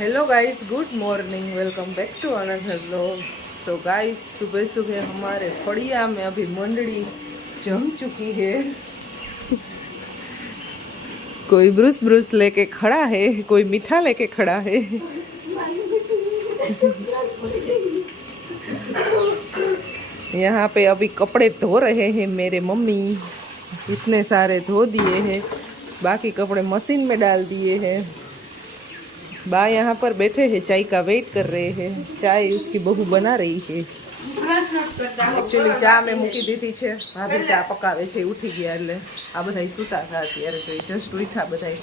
Hello guys, good morning, welcome back to another vlog. So guys, सुबह सुबह हमारे फड़िया में अभी मंडली जम चुकी है। कोई ब्रूस ब्रूस लेके खड़ा है, कोई मीठा लेके खड़ा है। यहाँ पे अभी कपड़े धो रहे हैं मेरे मम्मी। इतने सारे धो दिए हैं, बाकी कपड़े मशीन में डाल दिए हैं। बा यहाँ पर बैठे हैं, चाय का वेट कर रहे हैं। चाय उसकी बहू बना रही है। एक्चुअली चा મેં મૂકી દીધી છે, ભાભી ચા પકાવે છે। ઉઠી ગયા એટલે આ બધા સૂતા હતા અત્યારે, તો એ જસ્ટ ઉઠ્યા બધા।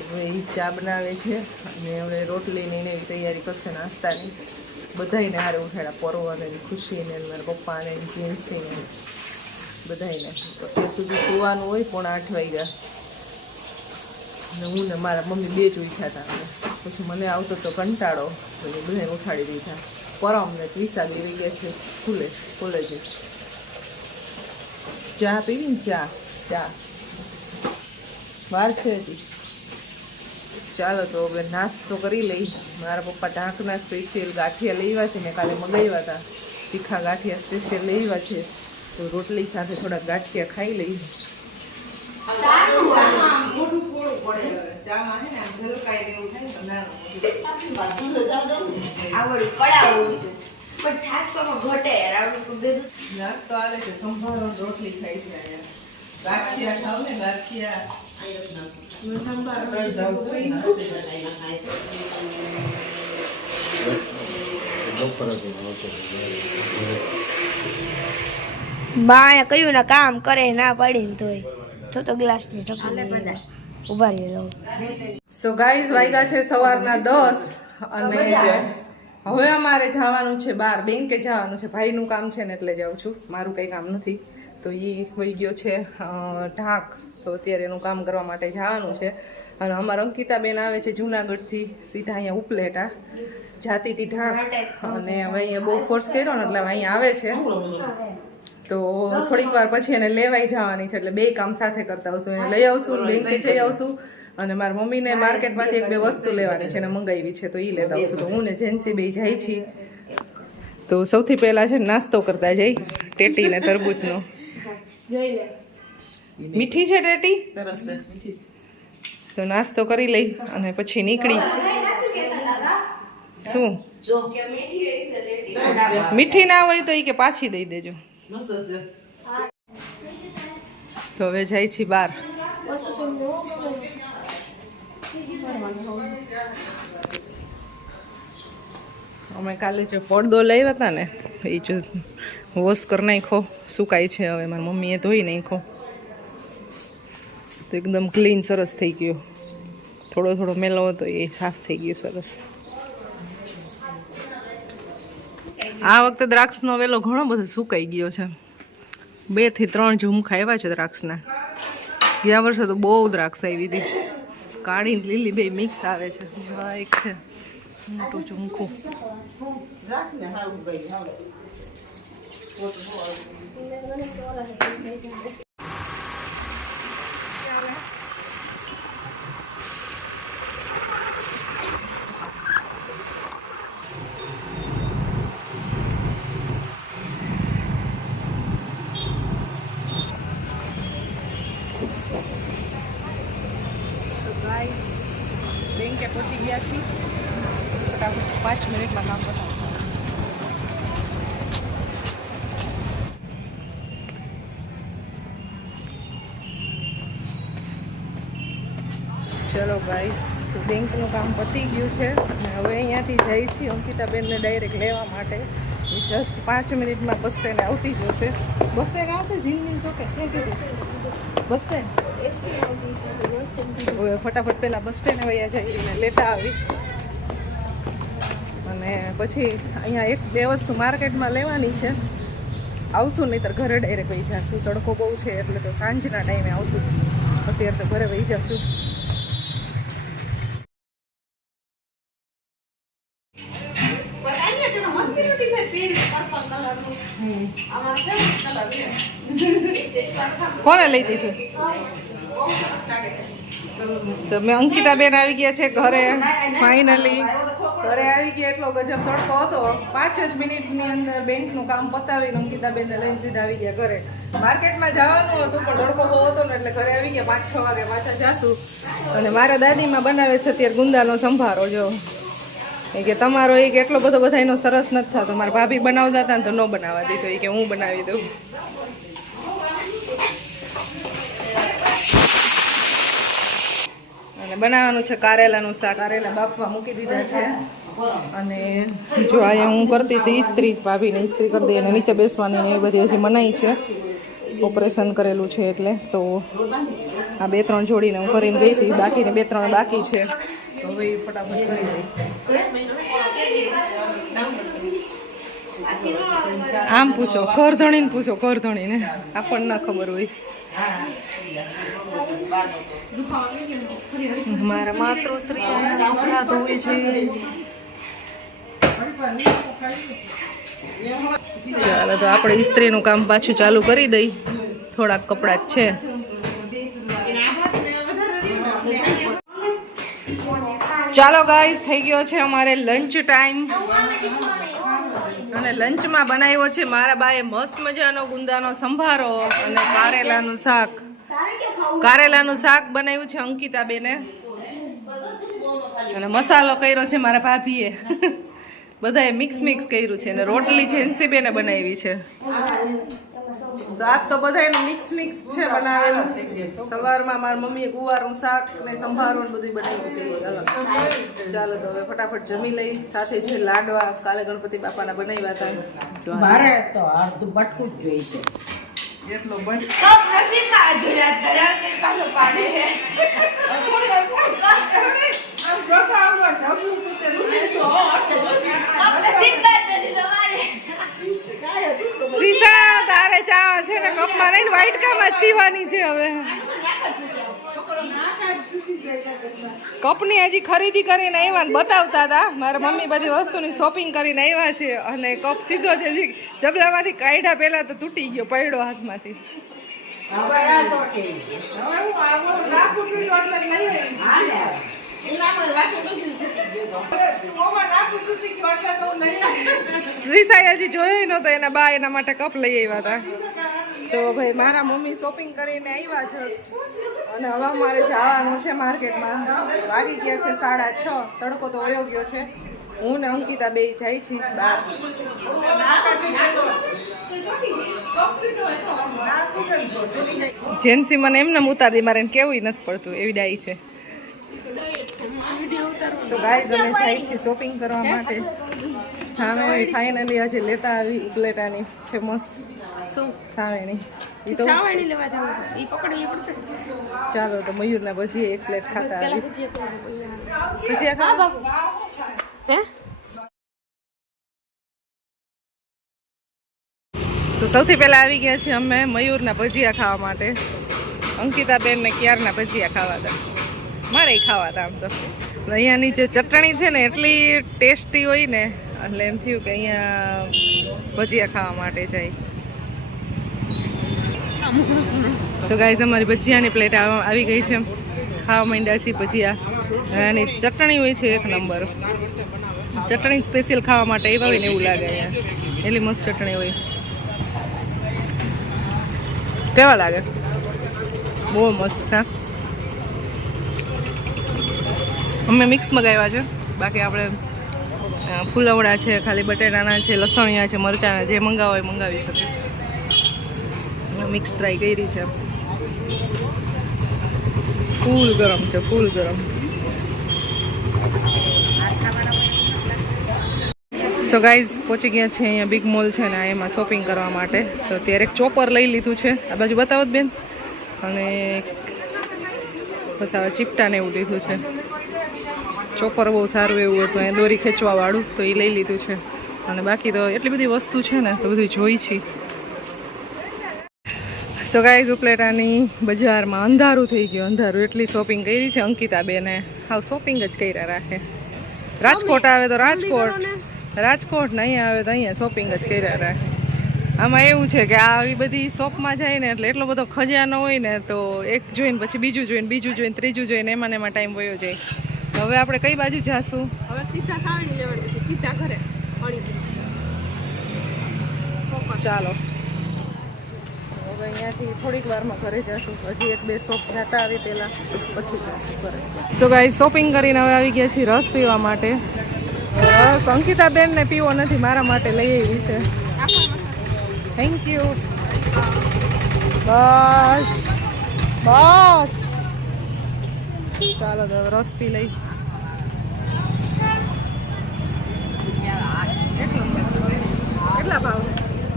હવે એ ચા બનાવે છે અને હવે રોટલીની ને એવી તૈયારી કરશે નાસ્તાની। બધાને હારે ઉઠાડ્યા, પરવાને ખુશીને મારા પપ્પાને જીન્સીને બધાને। અત્યાર સુધી સુવાનું હોય, 7:30 વાગ્યા ને હું ને મારા મમ્મી બે જ ઉઠ્યા હતા। પછી મને આવતો તો કંટાળો, તો એ બધાને ઉઠાડી દીધા। પરમ ને ત્રીસા બે વાગ્યા છે સ્કૂલે, કોલેજે। ચા પીવી ને? ચા વાર છે હજી। ચાલો તો હવે નાસ્તો કરી લઈ। મારા પપ્પા ઢાંકના સ્પેશિયલ ગાંઠિયા લઈ આવ્યા છે, મેં કાલે મંગાવ્યા હતા। તીખા ગાંઠિયા સ્પેશિયલ લઈ આવ્યા છે, તો રોટલી સાથે થોડા ગાંઠિયા ખાઈ લઈ। નાસ્તો આલે છે, સંભારો રોટલી ખાઈ છે। ગાંઠિયા ખાવ ને, ગાંઠિયા બા કયું ના કામ કરે ના પડી ને તોય તો ગ્લાસ ની ઢકલે ઉભા રહી જાવ। સો ગાઈઝ, વાગ્યા છે સવારના 10 અને હવે અમારે જવાનું છે બહાર, બેંકે જવાનું છે। ભાઈનું કામ છે ને એટલે જાઉં છું, મારું કંઈ કામ નથી। તો એ વહી ગયો છે ઢાંક, તો અત્યારે એનું કામ કરવા માટે જવાનું છે। અને અમારા અંકિતાબેન આવે છે જુનાગઢથી, સીધા અહીંયા ઉપલેટા જાતી હતી ઢાંક, અને હવે અહીંયા બહુ ફોર્સ કર્યો ને એટલે અહીંયા આવે છે। તો થોડીક વાર પછી એને લેવાઈ જવાની છે, એટલે બે કામ સાથે કરતા આવશું। એને લઈ આવશું, બેંકે જઈ આવશું, અને મારા મમ્મીને માર્કેટમાંથી 1-2 વસ્તુ લેવાની છે, એને મંગાવી છે, તો એ લેતા આવશું। તો હું ને જેન્સી બે જાય છીએ। તો સૌથી પહેલા છે નાસ્તો કરતા જઈ, ટેટી ને તરબૂચનો। મીઠી છે ટેટી? સરસ છે। તો નાસ્તો કરી લઈ અને પછી નીકળી। શું મીઠી ના હોય તો એ કે પાછી દઈ દેજો। તો હવે જાય છીએ બહાર। અમે કાલે જો પડદો લાવ્યા હતા ને, એ જો વોશ કરી નાખ્યો, સુકાય છે। હવે મારી મમ્મીએ ધોઈ નાખ્યો, તો એકદમ ક્લીન સરસ થઈ ગયો। થોડો થોડો મેલો હતો એ સાફ થઈ ગયો સરસ। આ વખતે દ્રાક્ષનો વેલો ઘણો બધો સુકાઈ ગયો છે। 2 થી 3 ઝુમખા આવ્યા છે દ્રાક્ષના। ગયા વર્ષે તો બહુ દ્રાક્ષ આવી હતી, કાળી લીલી બે મિક્સ આવે છે। આ એક છે મોટું ઝુમખું। બેંકે પહોંચી ગયા છીએ, ફટાફટ 5 મિનિટમાં કામ પતાવતા। ચલો ગાઈસ, તો બેંકનું કામ પતી ગયું છે અને હવે અહીંયાથી જઈ છીએ અંકિતાબેનને ડાયરેક્ટ લેવા માટે। એ જસ્ટ 5 મિનિટમાં બસ સ્ટેન્ડ આવતી જશે। બસ સ્ટેન્ડ આવશે ઝીલમિલ ચોકે, ક્યાં કીધું બસ સ્ટેન્ડ? હવે ફટાફટ પહેલાં બસ સ્ટેન્ડ વયા જઈને લેતા આવી, અને પછી અહીંયા 1-2 વસ્તુ માર્કેટમાં લેવાની છે। આવશું નહીંતર ઘરે ડાયરેક્ટ વહી જશું। તડકો બહુ છે એટલે તો સાંજના ટાઈમે આવશું, અત્યારે તો ઘરે વહી જશું। કોને લઈ દીધું? તો મેં અંકિતાબેન આવી ગયા છે ઘરે ફાઇનલી. ઘરે આવી ગયા એટલો ગજબ તડકો હતો. 5 જ મિનિટની અંદર બેંકનું કામ પતાવીને અંકિતાબેનને લઈને સીધા આવી ગયા ઘરે. માર્કેટમાં જવાનું હતું પણ તડકો બહુ હતો ને એટલે ઘરે આવી ગયા. 5-6 વાગે પાછા જાશું. અને મારા દાદીમાં બનાવે છે અત્યારે ગુંદાનો સંભારો. જો એ કે તમારો એ કે એટલો બધો બધાનો સરસ નથી થતો. મારા ભાભી બનાવતા હતા ને તો ન બનાવવા દીધો. એ કે હું બનાવી દઉં. અને બનાવવાનું છે કારેલાનું શાક. કારેલા બાફવા મૂકી દીધા છે. અને જો અહીંયા હું કરતી હતી ઇસ્ત્રી, ભાભીને ઇસ્ત્રી કરી દઈ અને નીચે બેસવાની ને એ બધી હજી મનાઈ છે. ઓપરેશન કરેલું છે એટલે તો આ 2-3 જોડીને હું કરીને ગઈ હતી. બાકીને 2-3 બાકી છે. તો હવે ફટાફટ કરી દઈ. આમ પૂછો, કરધણીને પૂછો, કરધણીને આપણને ના ખબર હોય. મારા માતૃશ્રી કપડા ધોવે છે. ચાલો તો આપણે ઇસ્ત્રીનું કામ પાછું ચાલુ કરી દઈ. થોડાક કપડાં જ છે. ચાલો ગાઈસ, થઈ ગયો છે અમારે લંચ ટાઈમ. અને લંચમાં બનાવ્યો છે મારા બાએ મસ્ત મજાનો ગુંદાનો સંભારો અને કારેલાનું શાક. કારેલાનું શાક બનાવ્યું છે અંકિતાબેને અને મસાલો કર્યો છે મારા ભાભીએ. બધાએ મિક્સ કર્યું છે. અને રોટલી જેન્સીબેને બનાવી છે. તો આજ તો બધાનું મિક્સ છે બનાવેલું. સવારમાં મારી મમ્મીએ ગુવારનું શાક ને સંભારો ને બધું બનાવ્યું છે અલગ. ચાલો તો હવે ફટાફટ જમી લઈ. સાથે છે લાડવા, કાલે ગણપતિ બાપાના બનાવ્યા હતા. મારે તો અડધું બટકું જ જોઈએ છે. એટલો બંધ તારે ચા છે ને કપમાં નહીં, વ્હાઈટ કામાં જ પીવાની છે. હવે કપની હજી ખરીદી કરીને આવ્યા ને બતાવતા હતા. મારા મમ્મી બધી વસ્તુની શોપિંગ કરીને આવ્યા છે. અને કપ સીધો જ હજી જબલામાંથી કાઢ્યા પહેલા તો તૂટી ગયો, પડ્યો હાથમાંથી. ત્રિષાએ હજી જોયો નહોતો. એના બા એના માટે કપ લઈ આવ્યા હતા. તો ભાઈ મારા મમ્મી શોપિંગ કરીને આવ્યા જસ્ટ. અને હવે મારે જવાનું છે માર્કેટમાં. વાગી ગયા છે 6:30. તડકો તો વયો ગયો છે. હું ને અંકિતા બે જાય છે બહાર. જેન્સી મને એમને ઉતારી મારે કેવું નથી પડતું, એવી ડાઈ છે. સો ગાઈઝ અમે જાય છીએ શોપિંગ કરવા માટે. સામે ફાઇનલી આજે લેતા આવી ઉપલેટાની ફેમસ સાવેણી. ઈ તો સાવેણી લેવા જાવ ઈ પકડવી પડશે. ચાલો તો મયુરના ભજીયા 1 પ્લેટ ખાતા આવી. ભજીયા ખાવા હે? તો સૌથી પહેલા આવી ગયા છીએ અમે મયુરના ભજીયા ખાવા માટે. અંકિતાબેન ને ક્યારના ભજીયા ખાવા હતા. મારે ખાવા હતા આમ તો. અહીંયાની જે ચટણી છે ને એટલી ટેસ્ટી હોય ને એટલે એમ થયું કે અહીંયા ભજીયા ખાવા માટે જાય. સો ગાઈઝ અમારી ભજીયાની પ્લેટ આવી ગઈ છે. ખાવા માંડ્યા છીએ ભજીયા. અને ચટણી હોય છે 1 નંબર. ચટણી સ્પેશિયલ ખાવા માટે આવ્યા હોય ને એવું લાગે અહીંયા. એટલી મસ્ત ચટણી હોય. કેવા લાગે? બહુ મસ્ત. હા, અમે મિક્સ મગાવ્યા છે. બાકી આપણે ફૂલવડા છે, ખાલી બટેટાના છે, લસણિયા છે, મરચાના, જે મંગાવો એ મંગાવી શકે. મિક્સ ટ્રાય કરી છે. ફૂલ ગરમ છે, ફૂલ ગરમ. સો ગાઈઝ પહોંચી ગયા છે અહીંયા બિગ મોલ છે ને એમાં શોપિંગ કરવા માટે. તો ત્યારે એક ચોપર લઈ લીધું છે. આ બાજુ બતાવો બેન. અને બસ આવા ચીપટાને એવું લીધું છે. ચોપર બહુ સારું એવું હતું, અહીંયા દોરી ખેંચવાવાળું, તો એ લઈ લીધું છે. અને બાકી તો એટલી બધી વસ્તુ છે ને તો બધું જોઈ છે. સો ગાઈઝ ઉપલેટાની બજારમાં અંધારું થઈ ગયું. અંધારું એટલી શોપિંગ કરી છે અંકિતાબેને. હાવ શોપિંગ જ કર્યા રાખે. રાજકોટ આવે તો રાજકોટ, રાજકોટ નહીં આવે તો અહીંયા શોપિંગ જ કર્યા રાખે. આમાં એવું છે કે આવી બધી શોપમાં જાય ને એટલે એટલો બધો ખજાનો હોય ને તો એક જોઈને પછી બીજું જોઈને બીજું જોઈને ત્રીજું જોઈને એમાં ને એમાં ટાઈમ વયો જાય. હવે આપણે કઈ બાજુ જાશું? હવે સીધા સાવણી લેવાની છે, સીધા ઘરે પાણી. ચાલો હવે અહીંયાથી થોડીક વારમાં ઘરે જશું. હજી એક બે શોપ જતા આવી પહેલાં પછી જશું ઘરે. સો ગાઈસ શોપિંગ કરીને હવે આવી ગયા છીએ રસ પીવા માટે. રસ અંકિતાબેનને પીવો નથી, મારા માટે લઈ આવી છે. Thank you. બસ બસ ચાલો તો રસ પી લઈ. કેટલા ભાવ?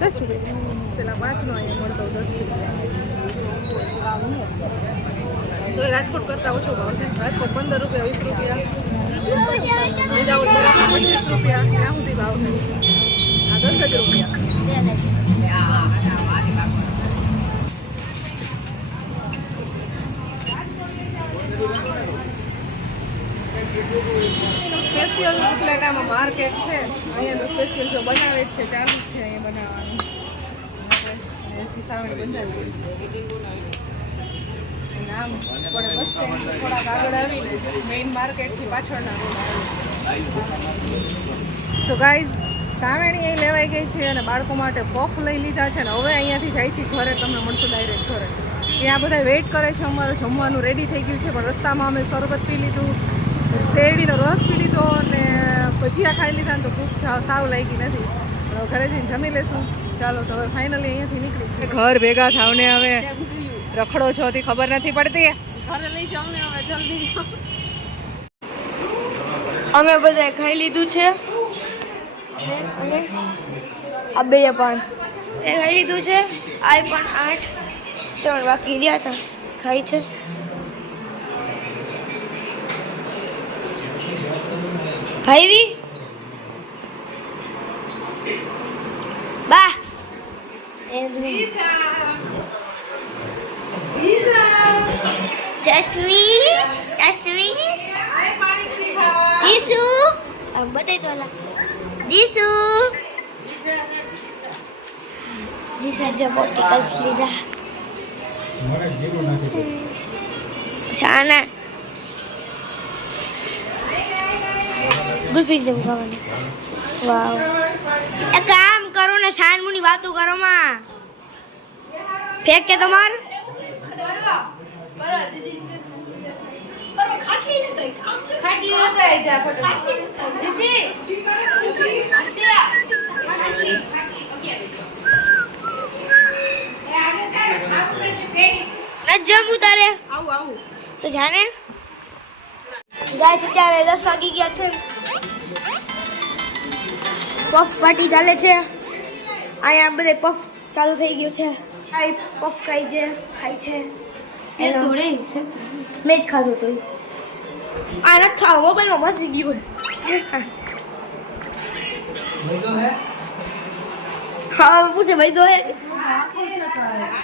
10 રૂપિયા. પેલા 5નો અહીંયા મળતો 10 રૂપિયા. તો રાજકોટ કરતાં ઓછો ભાવ છે. રાજકોટ 15 રૂપિયા, 20 રૂપિયા, વિદાઉટ બરાબર 25 રૂપિયા. ત્યાં સુધી ભાવ છે. આ 10 જ રૂપિયા. સ્પેશિયલ ઉપલેટામાં માર્કેટ છે. અહીંયા તો સ્પેશિયલ જો બનાવે જ છે, ચાલુ જ છે અહીંયા બનાવવાનું. અહીંયાથી સાવણી બંધાવી અને આમ પડે બસ સ્ટેન્ડ થોડાક આગળ આવીને મેઇન માર્કેટથી પાછળના રોડ આવે. સો ગાઈઝ સાવણી અહીં લેવાઈ ગઈ છે અને બાળકો માટે પફ લઈ લીધા છે ને હવે અહીંયાથી જાય છે ઘરે. તમને મળશે ડાયરેક્ટ ઘરે. ત્યાં બધા વેઇટ કરે છે. અમારું જમવાનું રેડી થઈ ગયું છે પણ રસ્તામાં અમે શરબત પી લીધું, શેરડીનો રસ પી લીધો અને ભજીયા ખાઈ લીધા ને તો ભૂખ સાવ લાગી નથી. ઘરે જઈને જમી લેશું. ચાલો તો હવે ફાઇનલી અહીંયાથી નીકળી ઘર ભેગા થાવ ને. હવે રખડો છો તે ખબર નથી પડતી. ઘરે લઈ જાવ ને હવે જલ્દી. અમે બધાએ ખાઈ લીધું છે અને આ બે પણ એ ખાઈ લીધું છે. આ પણ 8 3 બાકી રહ્યા હતા ખાઈ છે. ભાઈવી બા જીસુ બતાવી તો જીસુ બોટિકલ્સ લીધા. શાના ગુલપી જેવું ખાવાનું. વાવ એ કામ કરો ને શાનમુની વાતો કરો માં ફેંક કે તમાર જમવું તારે આવું તો જાને ગાય છે. ત્યારે 10 વાગી ગયા છે. પફ પાર્ટી ચાલે છે અહીંયા. બધે પફ ચાલુ થઈ ગયું છે. આ પફ ખાય છે મેં જ ખાધું તો આ નથી ખાવા. મોબાઈલમાં મસી ગયું. હા પૂછે ભાઈ તો હે